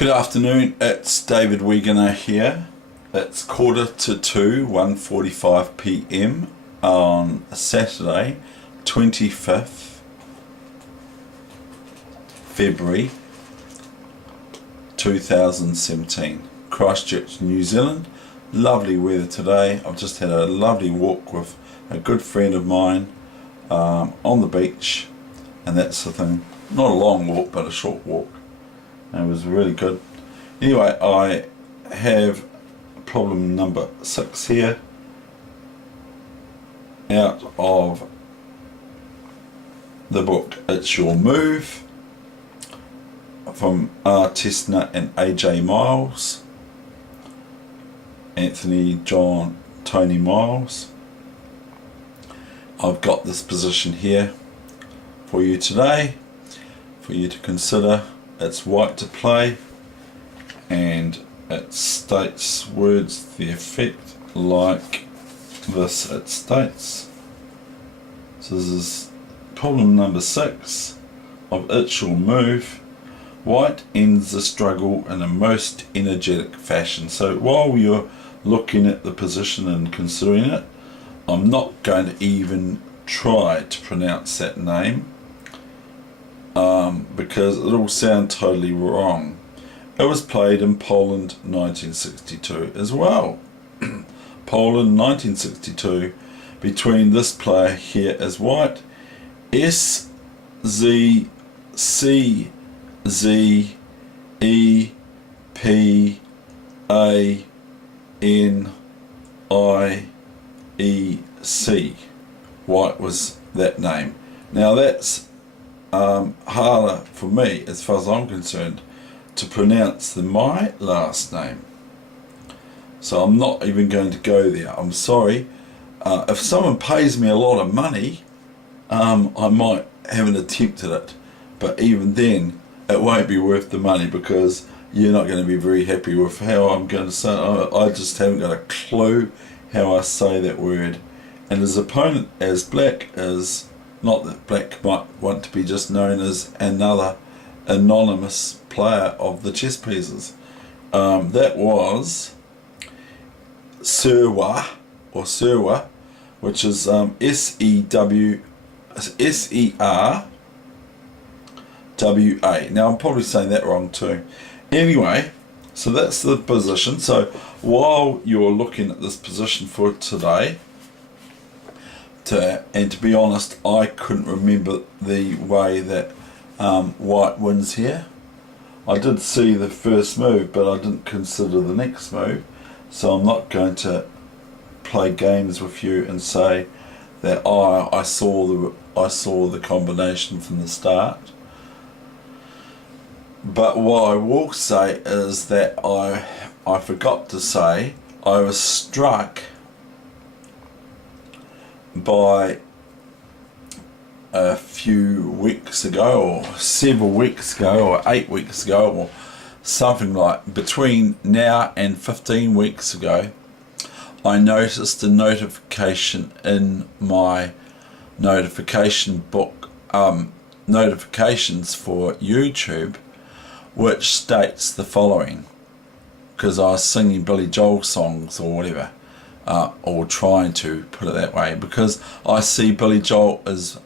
Good afternoon, it's David Weegenaar here. It's 1:45, 1:45 p.m. on Saturday, 25th February 2017. Christchurch, New Zealand. Lovely weather today. I've just had a lovely walk with a good friend of mine on the beach, and that's the thing. Not a long walk, but a short walk. It was really good. Anyway, I have problem number 6 here, out of the book It's Your Move, from R. Tessner and AJ Miles, Anthony, John, Tony Miles. I've got this position here for you today, for you to consider. It's white to play, and it states words to the effect like this. It states, so this is problem number 6 of It's Your Move. White ends the struggle in a most energetic fashion. So while you're looking at the position and considering it, I'm not going to even try to pronounce that name, because it'll sound totally wrong. It was played in Poland 1962 as well. Poland 1962, between this player here as white, SZZEPANIEC. White was that name. Now that's harder for me, as far as I'm concerned, to pronounce than my last name. So I'm not even going to go there. I'm sorry. If someone pays me a lot of money, I might have an attempt at it. But even then, it won't be worth the money, because you're not going to be very happy with how I'm going to say it. I just haven't got a clue how I say that word. And his opponent, as black, is not that black might want to be just known as another anonymous player of the chess pieces. That was Serwa, or Serwa, which is SERWA. Now I'm probably saying that wrong too. Anyway, so that's the position. So while you're looking at this position for today, and to be honest, I couldn't remember the way that white wins here. I did see the first move, but I didn't consider the next move. So I'm not going to play games with you and say that I saw the combination from the start. But what I will say is that I forgot to say I was struck by a few weeks ago, or several weeks ago, or 8 weeks ago, or something like between now and 15 weeks ago, I noticed a notification in my notification book, notifications for YouTube, which states the following, because I was singing Billy Joel songs or whatever, or trying to put it that way, because I see Billy Joel as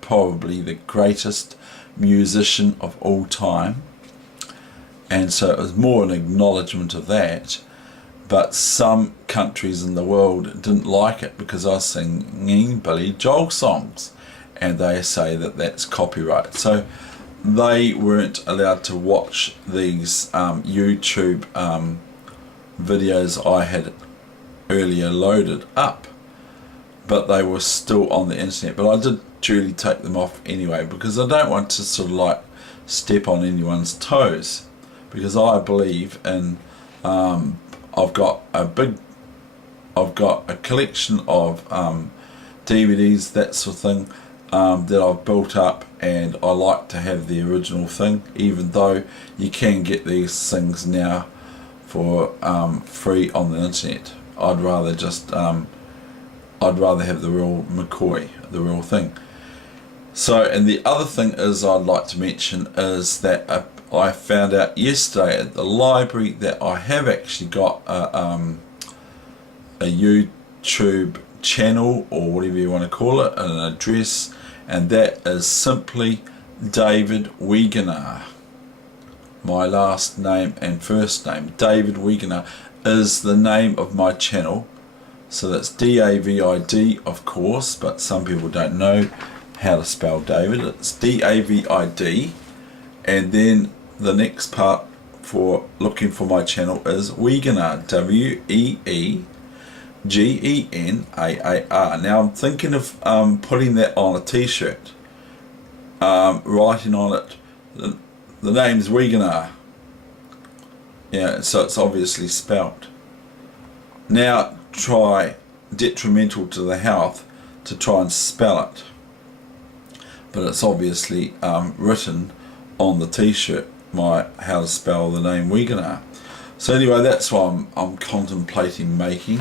probably the greatest musician of all time, and so it was more an acknowledgement of that. But some countries in the world didn't like it because I was singing Billy Joel songs, and they say that that's copyright, so they weren't allowed to watch these YouTube videos I had earlier loaded up, but they were still on the internet. But I did duly take them off anyway, because I don't want to sort of like step on anyone's toes, because I believe in I've got a collection of DVDs, that sort of thing, that I've built up, and I like to have the original thing, even though you can get these things now for free on the internet. I'd rather just have the real McCoy, the real thing. So, and the other thing is I'd like to mention is that I found out yesterday at the library that I have actually got a YouTube channel, or whatever you want to call it, an address, and that is simply David Weegenaar. My last name and first name, David Weegenaar, is the name of my channel. So that's D-A-V-I-D, of course, but some people don't know how to spell David. It's D-A-V-I-D, and then the next part for looking for my channel is Weegenaar, W-E-E-G-E-N-A-A-R. Now I'm thinking of putting that on a t-shirt, writing on it, the name's Weegenaar. Yeah, so it's obviously spelt. Now try detrimental to the health to try and spell it, but it's obviously written on the t-shirt, my how to spell the name Weegenaar. So anyway, that's what I'm contemplating making.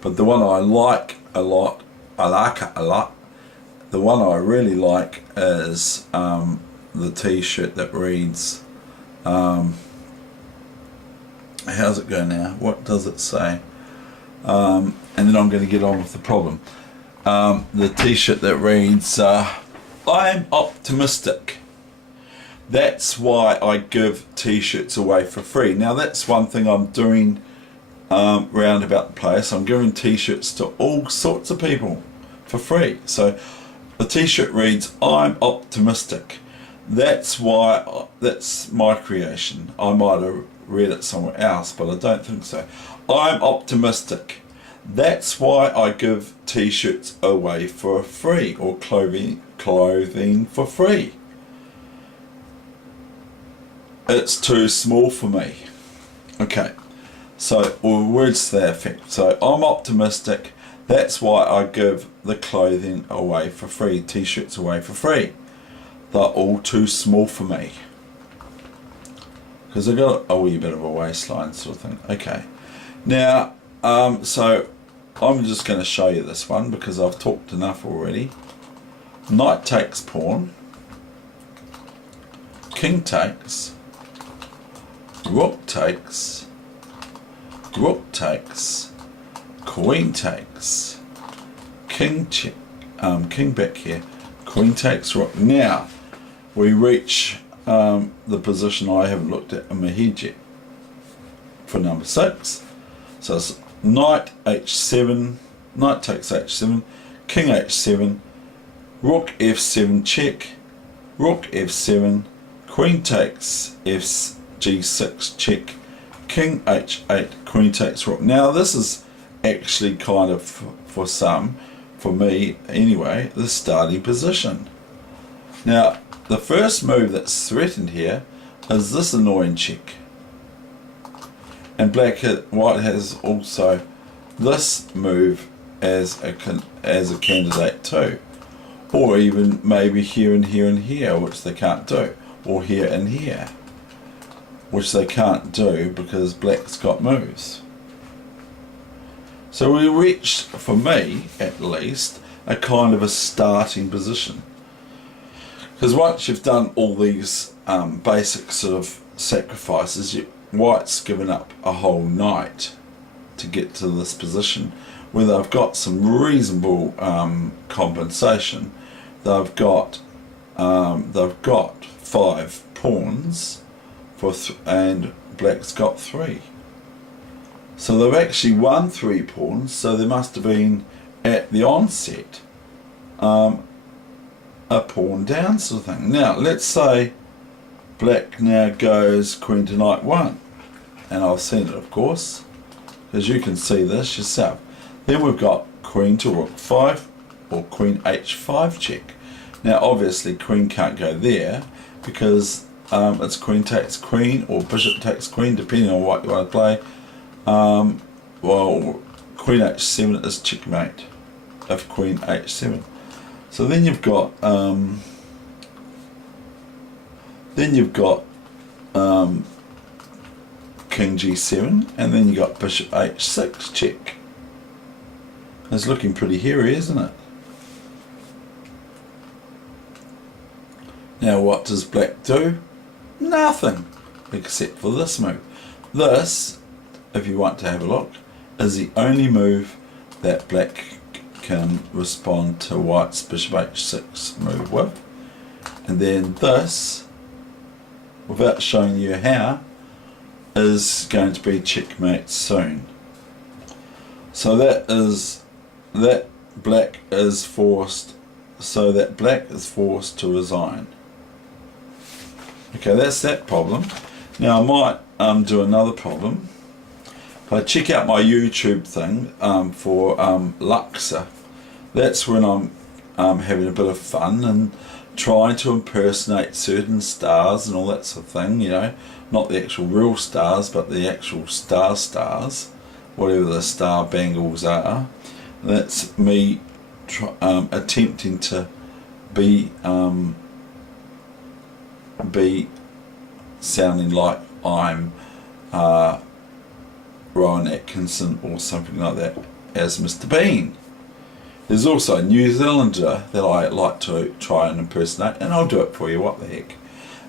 But the one I like a lot, the one I really like is the t-shirt that reads, how's it go now? What does it say? And then I'm going to get on with the problem. The t-shirt that reads, I am optimistic. That's why I give t-shirts away for free. Now that's one thing I'm doing round about the place. I'm giving t-shirts to all sorts of people for free. So the t-shirt reads, I'm optimistic. That's why, that's my creation. I might have read it somewhere else, but I don't think so. I'm optimistic. That's why I give t-shirts away for free, or clothing for free. It's too small for me. Okay, so, or words to that effect. So I'm optimistic. That's why I give the clothing away for free, t-shirts away for free. They're all too small for me, because I've got a wee bit of a waistline sort of thing. Okay, now so I'm just going to show you this one because I've talked enough already. Knight takes pawn, king takes, rook takes, queen takes, king back here, queen takes, rook. Now we reach the position I haven't looked at in my head yet for number 6. So it's knight h7, knight takes h7, king h7, rook f7 check, rook f7, queen takes g6 check, king h8, queen takes rook. Now this is actually kind of, for some, for me anyway, the starting position. Now the first move that's threatened here is this annoying check, and white has also this move as a candidate too, or even maybe here and here and here, which they can't do, or here and here, which they can't do because black's got moves. So we reached, for me at least, a kind of a starting position. Because once you've done all these basic sort of sacrifices, white's given up a whole night to get to this position where they've got some reasonable compensation. They've got 5 pawns and black's got 3. So they've actually won 3 pawns. So there must have been at the onset a pawn down sort of thing. Now let's say black now goes queen to knight 1, and I've seen it of course, because you can see this yourself. Then we've got queen to rook 5, or queen h5 check. Now obviously queen can't go there because it's queen takes queen or bishop takes queen, depending on what you want to play. Well, queen h7 is checkmate if queen h7. So then you've got king g7, and then you got bishop h6 check. It's looking pretty hairy, isn't it? Now what does black do? Nothing, except for this move. This, if you want to have a look, is the only move that black can respond to white's bishop h6 move with. And then this, without showing you how, is going to be checkmate soon. So that black is forced to resign. Okay, that's that problem. Now I might do another problem. If I check out my YouTube thing for Luxor, that's when I'm having a bit of fun and trying to impersonate certain stars and all that sort of thing, you know, not the actual real stars but the actual stars, whatever the star bangles are. That's me attempting to be sounding like I'm Rowan Atkinson or something like that as Mr. Bean. There's also a New Zealander that I like to try and impersonate, and I'll do it for you, what the heck.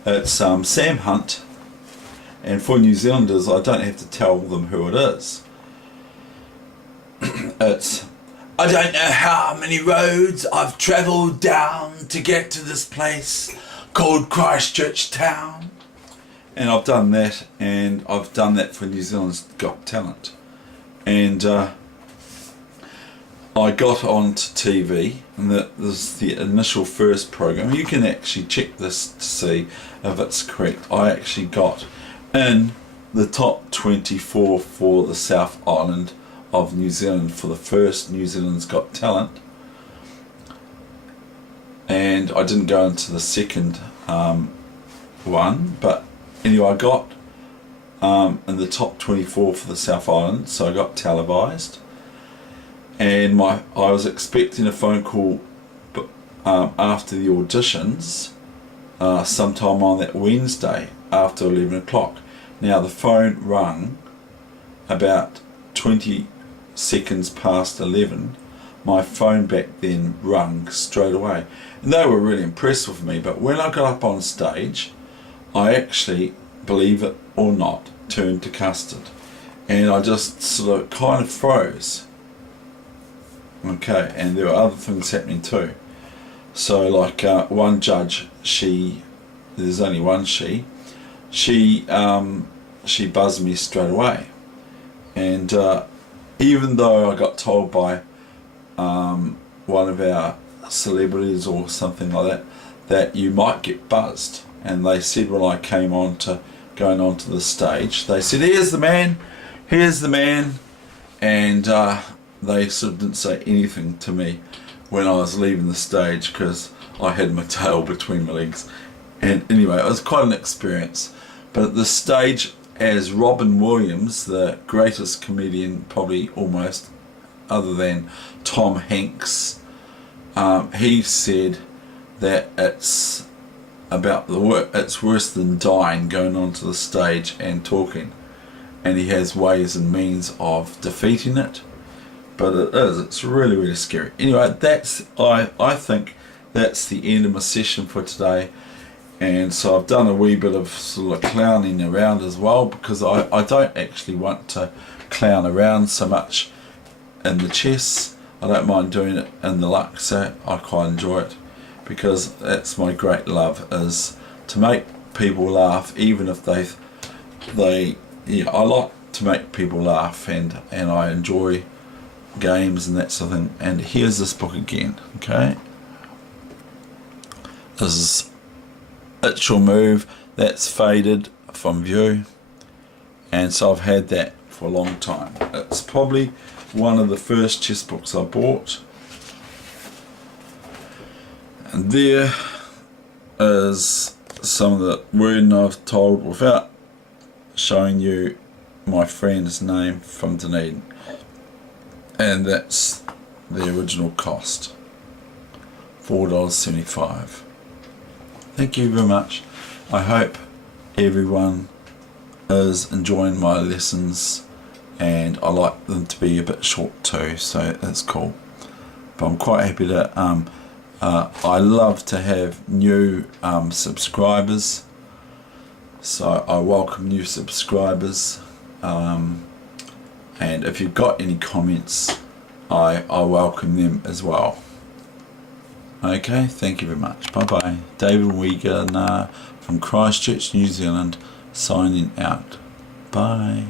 It's Sam Hunt, and for New Zealanders I don't have to tell them who it is. It's, I don't know how many roads I've travelled down to get to this place called Christchurch Town. And I've done that, and I've done that for New Zealand's Got Talent. And I got onto TV, and that was the initial first program. You can actually check this to see if it's correct. I actually got in the top 24 for the South Island of New Zealand for the first New Zealand's Got Talent, and I didn't go into the second one, but anyway I got in the top 24 for the South Island, so I got televised, and I was expecting a phone call after the auditions sometime on that Wednesday after 11 o'clock. Now the phone rang about 20 seconds past 11. My phone back then rung straight away, and they were really impressed with me. But when I got up on stage, I actually, believe it or not, turned to custard, and I just sort of kind of froze. Okay, and there were other things happening too. So like one judge, there's only one she buzzed me straight away, and even though I got told by one of our celebrities or something like that you might get buzzed, and they said when I came going onto the stage, they said, here's the man, and they sort of didn't say anything to me when I was leaving the stage because I had my tail between my legs. And anyway, it was quite an experience. But at the stage, as Robin Williams, the greatest comedian probably almost other than Tom Hanks, he said that it's worse than dying going onto the stage and talking, and he has ways and means of defeating it, but it's really, really scary. Anyway, I think that's the end of my session for today. And so I've done a wee bit of sort of clowning around as well, because I don't actually want to clown around so much in the chess. I don't mind doing it in the Luxor. I quite enjoy it, because that's my great love, is to make people laugh, even if I like to make people laugh, and I enjoy games and that sort of thing. And here's this book again, okay? This is It's Your Move. That's faded from view, and so I've had that for a long time. It's probably one of the first chess books I bought, and there is some of the wording I've told without showing you my friend's name from Dunedin, and that's the original cost, $4.75. Thank you very much. I hope everyone is enjoying my lessons, and I like them to be a bit short too, so that's cool. But I'm quite happy to I love to have new subscribers, so I welcome new subscribers, and if you've got any comments, I welcome them as well. Okay, thank you very much. Bye bye. David Weegenaar from Christchurch, New Zealand, signing out. Bye.